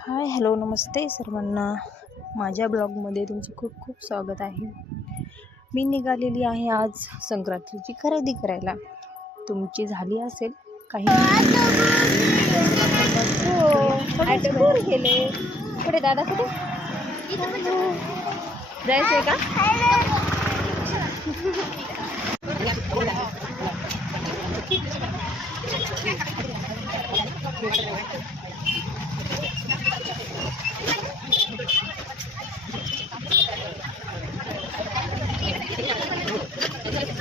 Hi hello नमस्ते सर्वांना. माझ्या ब्लॉगमध्ये तुमचं खूप खूप स्वागत आहे. मी निघालेली आहे आज संक्रांतीची खरेदी करायला. तुमची झाली असेल काही? गेले कुठे दादा कुठे? जायचंय का?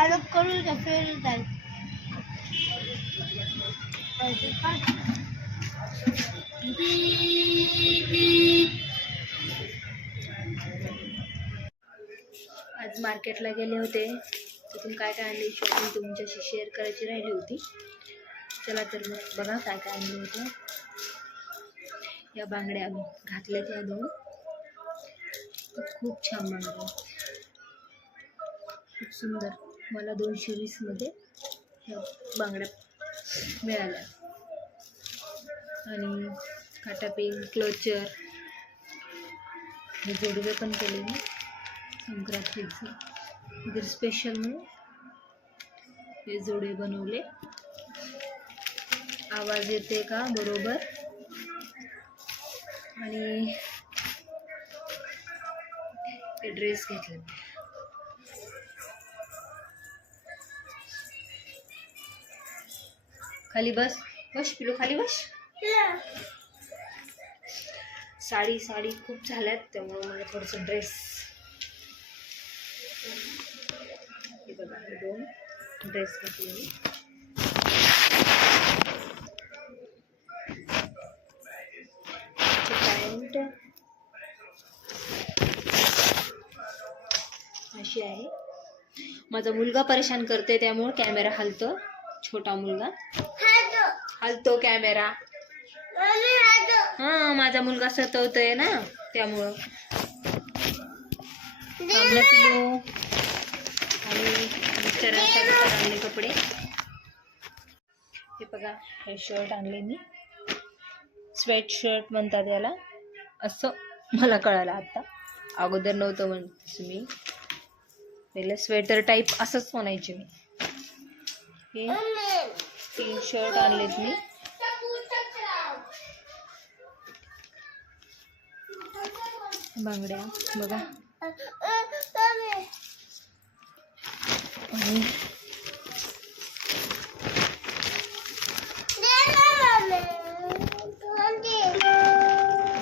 ना डायलॉग करू का फेर डाल आज मार्केटला गेले होते. तिथून काय काय आणले शॉपिंग तुमच्याशी शेअर करायची राहिली होती. चला तर मग बघा काय काय आणलं होतं. या बांगड्या घातल्या त्या दोन. खूप छान बांगड्या. खूप सुंदर. मला दोनशे वीसमध्ये ह्या बांगड्या मिळाल्या. आणि काटापेन क्लोचर हे जोडवे पण केले मी संक्रांतीचं जर स्पेशल म्हणून हे जोडे बनवले. आवाज येते का? बरोबर. आणि ड्रेस घेतले खाली बस. बस पिलो खाली बस. साडी साडी खूप झाल्यात त्यामुळं मला थोडंसं ड्रेस हे बघा हे दोन ड्रेस घेतले मी. पॅन्ट अशी आहे. माझा मुलगा परेशान करते त्यामुळं कॅमेरा हलतो. छोटा मुलगा. हलतो कॅमेरा. हा माझा मुलगा सतवतोय ना त्यामुळं. आणि कपडे. हे बघा हे शर्ट आणले मी. स्वेट शर्ट म्हणतात याला. असं मला कळालं आता. अगोदर नव्हतं म्हणतेस मी. पहिलं स्वेटर टाईप असंच म्हणायचे मी. हे. तीन शर्ट आणलेत मी बांगड्या बघा आणि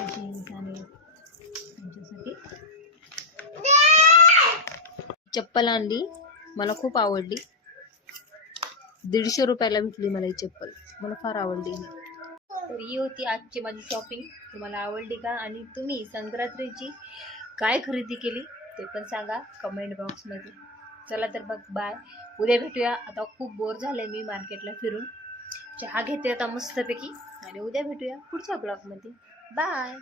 जीन्स आणले त्यांच्यासाठी चप्पल आणली मला खूप आवडली दीडशे रुपयाला भेटली मला ही चप्पल. मला फार आवडली ही. तर ही होती आजची माझी शॉपिंग तुम्हाला आवडली का? आणि तुम्ही संक्रांतीची काय खरेदी केली? ते पण सांगा कमेंट बॉक्समध्ये चला तर बघ बाय उद्या भेटूया. आता खूप बोर झाले मी मार्केटला फिरून. चहा घेते आता मस्तपैकी. आणि उद्या भेटूया पुढच्या ब्लॉगमध्ये बाय